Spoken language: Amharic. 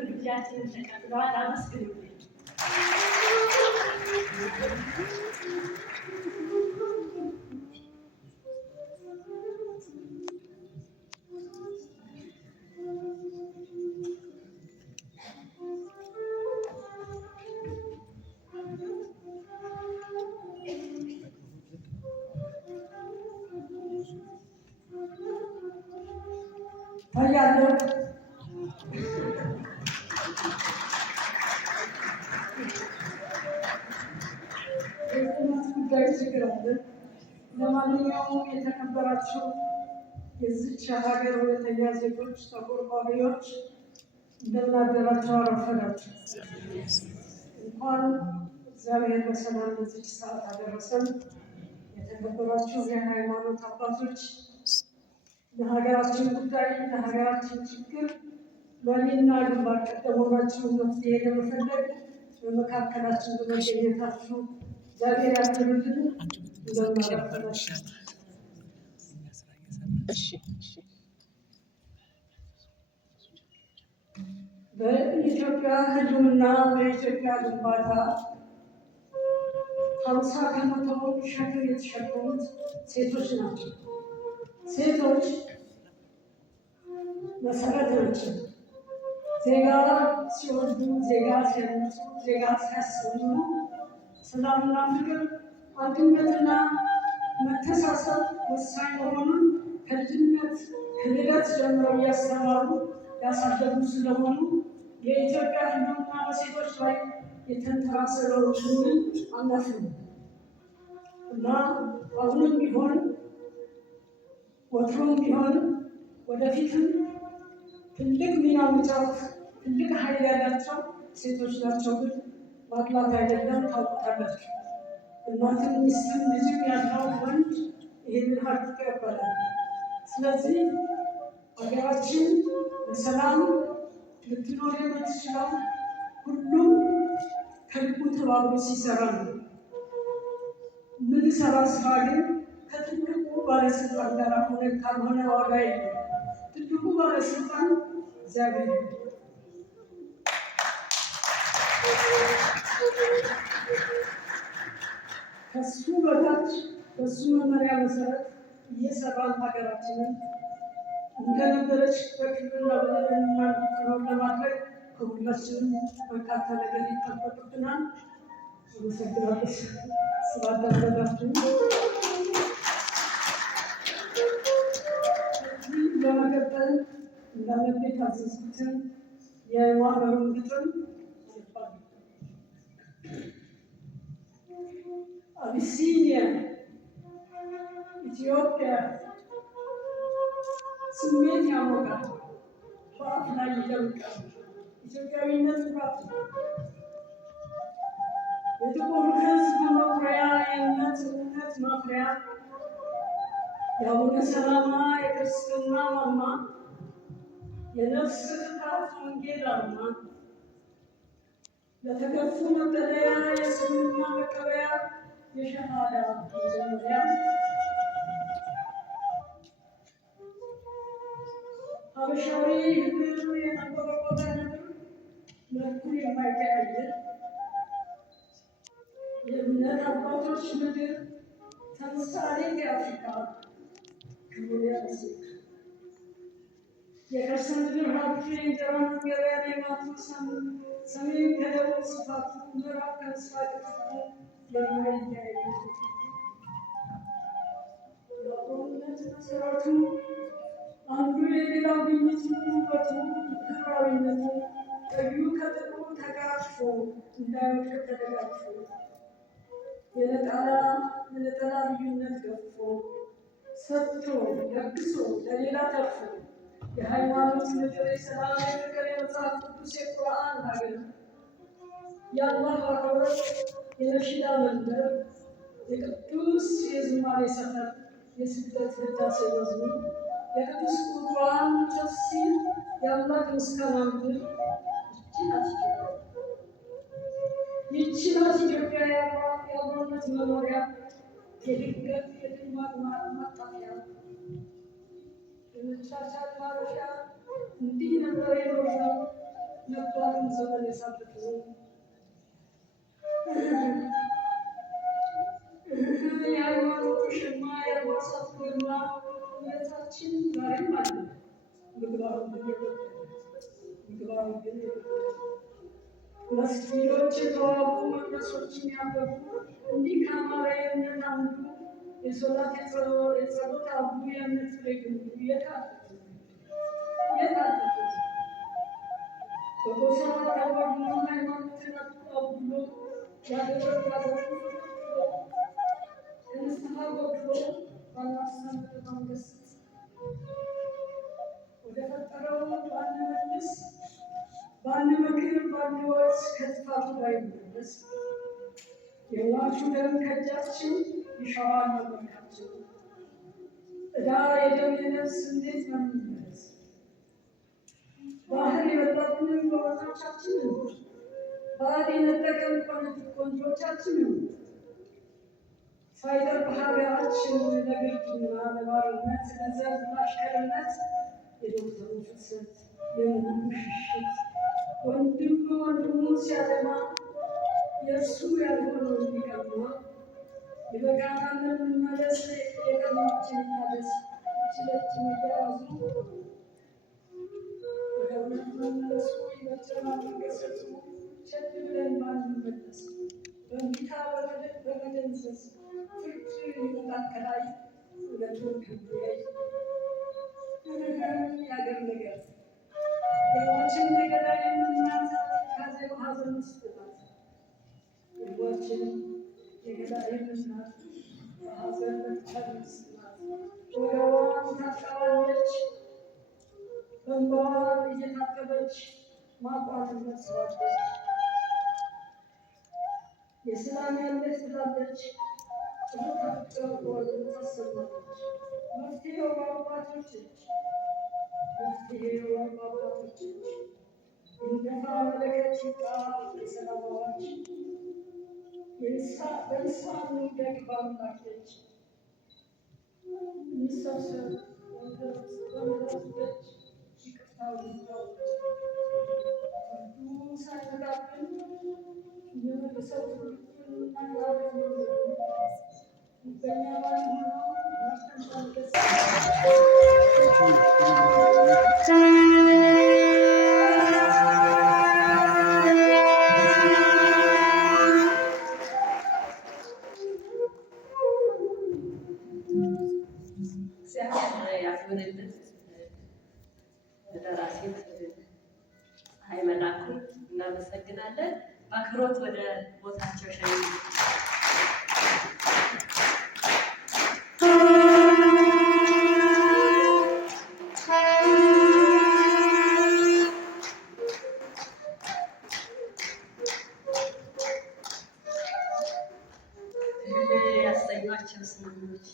የክብር ግብዣችንን ተቀብለዋል። አመስግኑልኝ። ታያለህ የቁመት ጉዳይ ችግር አለ። ለማንኛውም የተከበራችሁ የዚች ሀገር ሁለተኛ ዜጎች ተቆርቋሪዎች እንደምን አደራችሁ፣ አረፈዳችሁ። እንኳን እግዚአብሔር በሰላም ለዚች ሰዓት አደረሰን። የተከበራችሁ የሃይማኖት አባቶች ለሀገራችን ጉዳይ ለሀገራችን ችግር በእኔና ግንባር ቀደም ሆናችሁ መፍትሄ ለመፈለግ በመካከላችን በመገኘታችሁ እግዚአብሔር ያክብርልን። በኢትዮጵያ ሕልውና በኢትዮጵያ ግንባታ 50% ሸክም የተሸከሙት ሴቶች ናቸው። ሴቶች መሰረት ናቸው። ዜጋ ሲወልዱ፣ ዜጋ ሲያነሱ፣ ዜጋ ሲያሰኙ ሰላምና ፍቅር፣ አንድነትና መተሳሰብ ወሳኝ መሆኑን ከልደት ጀምረው እያስተማሩ ያሳደጉ ስለሆኑ የኢትዮጵያ ሕልውና በሴቶች ላይ የተንተራሰውን አናፍርም እና አሁንም ቢሆን ወትሮም ቢሆን ወደፊትም ትልቅ ሚና መጫወት ትልቅ ኃይል ያላቸው ሴቶች ናቸው። ግን ማጥላት አይደለም፣ ታውቁታላችሁ። እናትም ሚስትም ልጅም ያለው ወንድ ይህንን ሀቅ ይቀበላል። ስለዚህ ሀገራችን በሰላም ልትኖር የምትችለው ሁሉም ከልቡ ተባብሮ ሲሰራ ነው። የምንሰራ ስራ ግን ከትልቁ ባለስልጣን ጋር ሆነ ካልሆነ ዋጋ የለም። ትልቁ ባለስልጣን እግዚአብሔር ነው። ከሱ በታች በሱ መመሪያ መሰረት እየሰራን ሀገራችንን እንደነበረች በክብርና በልዕልና እንድትኖር ለማድረግ ከሁላችንም በርካታ ነገር ይጠበቅብናል። አመሰግናለሁ ስላዳመጣችሁኝ። በመቀጠል እንዳነብ የታዘዝኩትን የማህበሩን ግጥም አቢሲኒያ ኢትዮጵያ ስሜት ያሞቃል፣ በአፍ ላይ ይደምቃል። ኢትዮጵያዊነት ኩራት ነው። የጥቁር ሕዝብ መኩሪያ፣ የእምነት ማፍሪያ፣ የአቡነ ሰላማ የክርስትና ማማ፣ የነፍስ ፍትሐት ወንጌል አርማ፣ ለተገፉ መጠለያ፣ የስምና መቀበያ፣ የሸሃዳ መጀመሪያ፣ ሀበሻዊ ህብር የተንቆጠቆጠ ምድር መልኩ የማይቀያየር የእምነት አባቶች ምድር ተምሳሌት የአፍሪካ ክቡር ያመስል የከርሰ ምድር ሀብት የእንጀራ መገበያ የማቱ ሰሜን ከደቡብ ስፋቱ ምዕራብ ከምስራቅ ጥቁ የማይለያይ የአብሮነት መሰረቱ አንዱ የሌላው ግኝቱ ውበቱ ህብራዊነቱ ቀዩ ከጥቁሩ ተጋጭፎ እንዳይወድቅ ተደጋግፎ የነጠላ ልዩነት ገፎ ሰጥቶ ለግሶ ለሌላ ተርፎ የሃይማኖት ምድር የሰላም የፍቅር የመጽሐፍ ቅዱስ የቁርአን ሀገር የአላህ አክብሮት የነሺዳ መንደር የቅዱስ የዝማሬ ሰፈር የስግደት ህዳሴ መዝሙር የቅዱስ ቁርአን ተፍሲር የአምላክ ምስጋና ምድር ይህች ናት ኢትዮጵያ የአብሮነት መኖሪያ የድንገት የድማት ማጣፊያ የመቻቻል ማረፊያ እንዲህ ነበር የኖርነው ነበር ዘመን ያሳለፍነው የሃይማኖቱ ሸማ የአልባሳት ግርማ እምነታችን ዛሬም አለ። ምግባሩ ግን መስጊዶች የተዋቡ መቅደሶችን ያበቡ እንዲህ ከአማራ የእምነት አንዱ የሶላት የጸሎት አቡ የእምነት ፍሬ ግንዱ የት አለፉ? በጎሳ ተወግኖ ሃይማኖትን አጉድሎ ያደረጉ የንስሐ ጎድሎ ባናስተምር ባንገስጽ ወደ ፈጠረው ባንመልስ ባንመክር ባንወቅስ ከጥፋቱ ባይመለስ የሟቹ ደም ከእጃችን ይሻዋል መመካችን ዕዳ የደም የነፍስ እንዴት መመለስ ባህል የበላብንን በወጣቻችን ባህል የነጠቀን ቆንጆቻችን ሳይደርቅ ሀገራችን ለግርድና ለባርነት ለዘር ለአሽከርነት የዶክተሩ ፍሰት የምግቡ ሽሽት ወንድም ወንድሙን ሲያደማ የእሱ ያልሆነው እንዲቀማ ይበቃናል እንመለስ የቀድሞችን ማለስ ችለችን እያያዙ ወደ እውነት መመለሱ ይበጀናል መገሰጹ ቸድ ብለን ባንመለስ በእንቢታ በመደንዘዝ ፍርድ ይመጣል ከላይ እውነቱን ከሚያይ የአገር ነገር የሟችን የገዳይ እናት ካዜብ ሐዘን ውስጥ ናት። የሟችን የገዳይ እናት በሐዘን መቅጨር ውስጥ ናት። ወገቧን ታጠባለች፣ በእንባዋን እየታጠበች ማቋን መስዋለች። የሰላም ያለች ትላለች፣ ጭሆታቸውን ታሰማለች። መፍትሄው በአባቶች እጅ መፍትሄው በአባቶች እጅ ይንደፋ መለከት ይውጣ የሰላም አዋጅ በንስሐ እንደግ በአምላክ ደጅ እንሰብሰብ በምህረቱ ደጅ ይቅርታው ይታወጅ ፍርዱ ሳይመጣብን እንመልሰው ፍርዱን እናግራለን በእኛ ባልሆነው መርተን ሳንገስ እግዚአብሔር ያክብርልን። ደራሲት ፀሐይ መላኩ እናመሰግናለን። በአክብሮት ወደ ቦታቸው ሸኙ። ያሰኟቸው ስንኞች